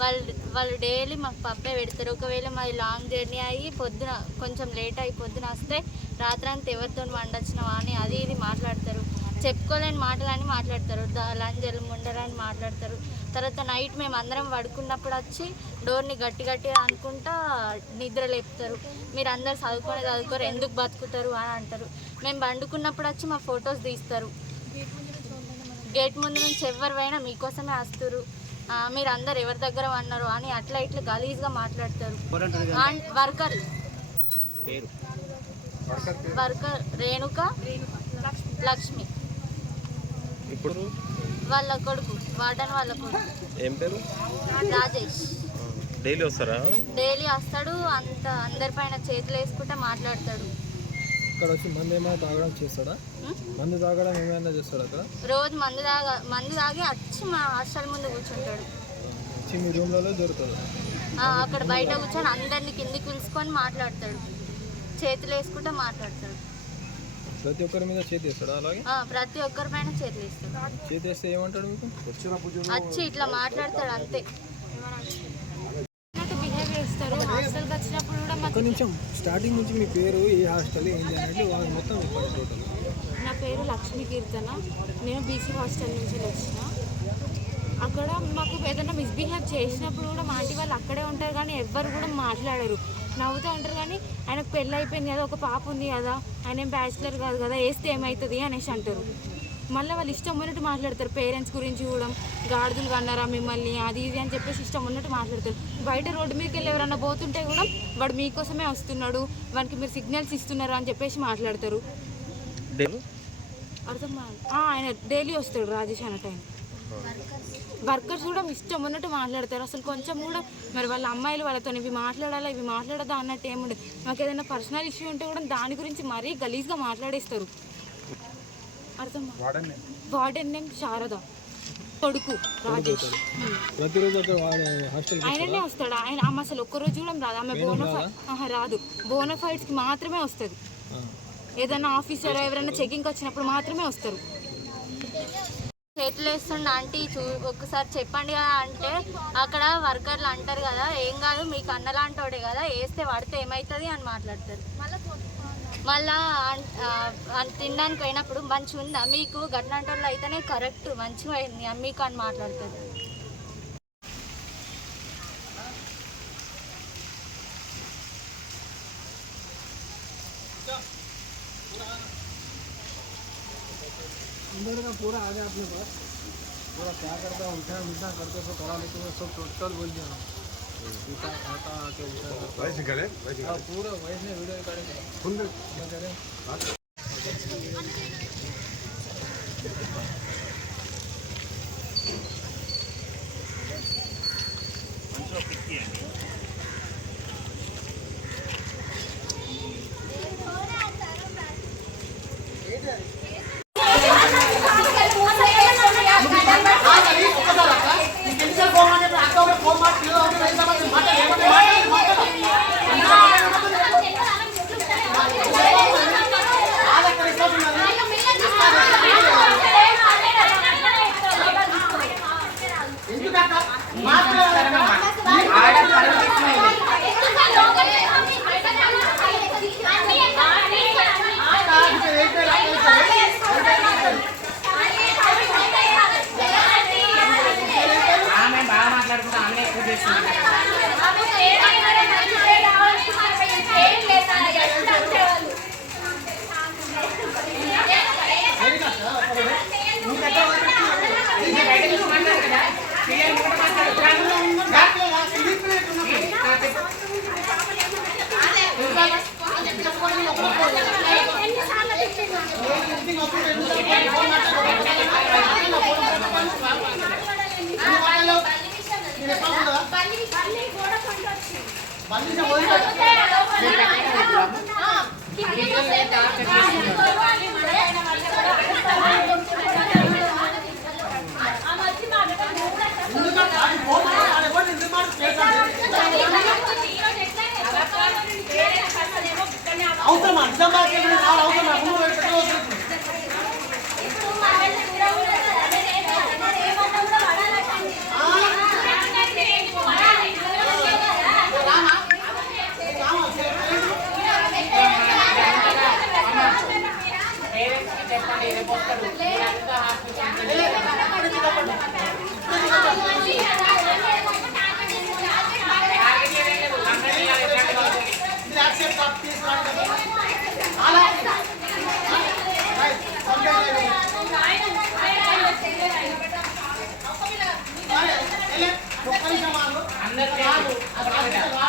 వాళ్ళు డైలీ మాకు పప్పే పెడతారు. ఒకవేళ మాది లాంగ్ జర్నీ అయ్యి పొద్దున కొంచెం లేట్ అయ్యి పొద్దున వస్తే రాత్రంతా ఎవరితో వండొచ్చినావా అని అది ఇది మాట్లాడతారు. చెప్పుకోలేని మాటలని మాట్లాడతారు. లంజలు ముండరని మాట్లాడతారు. తర్వాత నైట్ మేము అందరం పడుకున్నప్పుడు వచ్చి డోర్ని గట్టి గట్టిగా అనుకుంటా నిద్ర లేపుతారు. మీరు అందరు చదువుకోరు, ఎందుకు బతుకుతారు అని అంటారు. మేము పండుకున్నప్పుడు వచ్చి మా ఫొటోస్ తీస్తారు. గేట్ ముందు నుంచి ఎవరు పోయినా మీకోసమే వస్తారు, మీరు అందరు ఎవరి దగ్గర అన్నారు అని అట్లా ఇట్లా గలీజ్గా మాట్లాడతారు. వర్కర్ రేణుక లక్ష్మి, ఇప్పుడు వాళ్ళ కొడుకు వార్డన్ వాళ్ళ కొడుకు. ఏం పేరు? రాజేష్. డైలీ వస్తారా? డైలీ వస్తాడు. అందరిపైన చేతులు వేసుకుంటే మాట్లాడతాడు. ఇక్కడ వచ్చి మందు ఏమైనా తాగడం చేస్తాడా? మందు తాగడం ఏమైనా చేస్తాడు అక్కడ? రోజు మందు తాగి వచ్చి మా హాస్టల్ ముందు కూర్చుంటాడు. మీ రూమ్లలో దొరుకుతుంది. అక్కడ బయట కూర్చొని అందరినీ కిందికి పిలుచుకొని మాట్లాడతాడు. చేతులు వేసుకుంటే మాట్లాడతాడు. ప్రతి ఒక్కరి మీద చేతి వేస్తాడు. అలాగే ప్రతి ఒక్కరి పైన చేతులు వేస్తాడు. చేతి వేస్తే ఏమంటాడు మీకు? వచ్చి ఇట్లా మాట్లాడతాడు అంతే. హాస్టల్కి వచ్చినప్పుడు కూడా ఒక నిమిషం, స్టార్టింగ్ నుంచి మీ పేరు, ఏ హాస్టల్, ఏంటి అనేది వాళ్ళు మొత్తం టోటల్. నా పేరు లక్ష్మీ కీర్తన. నేను బీసీ హాస్టల్ నుంచి వచ్చిన. అక్కడ మాకు ఏదైనా మిస్బిహేవ్ చేసినప్పుడు కూడా మా ఆంటీ వాళ్ళు అక్కడే ఉంటారు, కానీ ఎవ్వరు కూడా మాట్లాడరు. నవ్వుతూ ఉంటారు. కానీ ఆయనకు పెళ్ళి అయిపోయింది కదా, ఒక పాప ఉంది కదా, ఆయన ఏం బ్యాచిలర్ కాదు కదా, వేస్తే ఏమవుతుంది అనేసి అంటారు. మళ్ళీ వాళ్ళు ఇష్టం ఉన్నట్టు మాట్లాడతారు. పేరెంట్స్ గురించి కూడా గాడిదలు కన్నారా మిమ్మల్ని అది ఇది అని చెప్పేసి ఇష్టం ఉన్నట్టు మాట్లాడతారు. బయట రోడ్డు మీదకి వెళ్ళి ఎవరన్నా పోతుంటే కూడా వాడు మీకోసమే వస్తున్నాడు, వానికి మీరు సిగ్నల్స్ ఇస్తున్నారు అని చెప్పేసి మాట్లాడతారు. అర్థం ఆయన డైలీ వస్తాడు రాజేష్ అన్న టైం. వర్కర్స్ కూడా ఇష్టం ఉన్నట్టు మాట్లాడతారు. అసలు కొంచెం కూడా మరి వాళ్ళ అమ్మాయిలు వాళ్ళతో ఇవి మాట్లాడాలా ఇవి మాట్లాడదా అన్నట్టు ఏముండదు. మాకు ఏదైనా పర్సనల్ ఇష్యూ ఉంటే కూడా దాని గురించి మరీ గలీజ్గా మాట్లాడేస్తారు. అర్థం వార్డెన్ నేమ్ శారద, కొడుకు రాజేష్. ఆయననే వస్తాడు. ఆయన ఆమె అసలు ఒక్కరోజు కూడా రాదు. ఆమె రాదు, బోనఫైడ్స్కి మాత్రమే వస్తుంది. ఏదైనా ఆఫీసర్ ఎవరైనా చెకింగ్కి వచ్చినప్పుడు మాత్రమే వస్తారు. చేతులు వేస్తుండ ఆంటీ ఒక్కసారి చెప్పండి కదా అంటే అక్కడ వర్కర్లు అంటారు కదా, ఏం కాదు మీకు అన్నలాంటోడే కదా, వేస్తే పడితే ఏమవుతుంది అని మాట్లాడతారు. మళ్ళా తినడానికి పోయినప్పుడు మంచిగా ఉందా మీకు, గట్లాంటోళ్ళు అయితేనే కరెక్ట్ మంచిగా అయింది మీకు అని మాట్లాడతారు. अंदर का पूरा आ गया अपने पास, पूरा क्या करता है, उठा मिलता करते तो करा लेते हैं सब टोटल बोल दिया उठा खाता आके उठा वैसे करे पूरा वैसे वीडियो करेंगे फुल करें। అన్న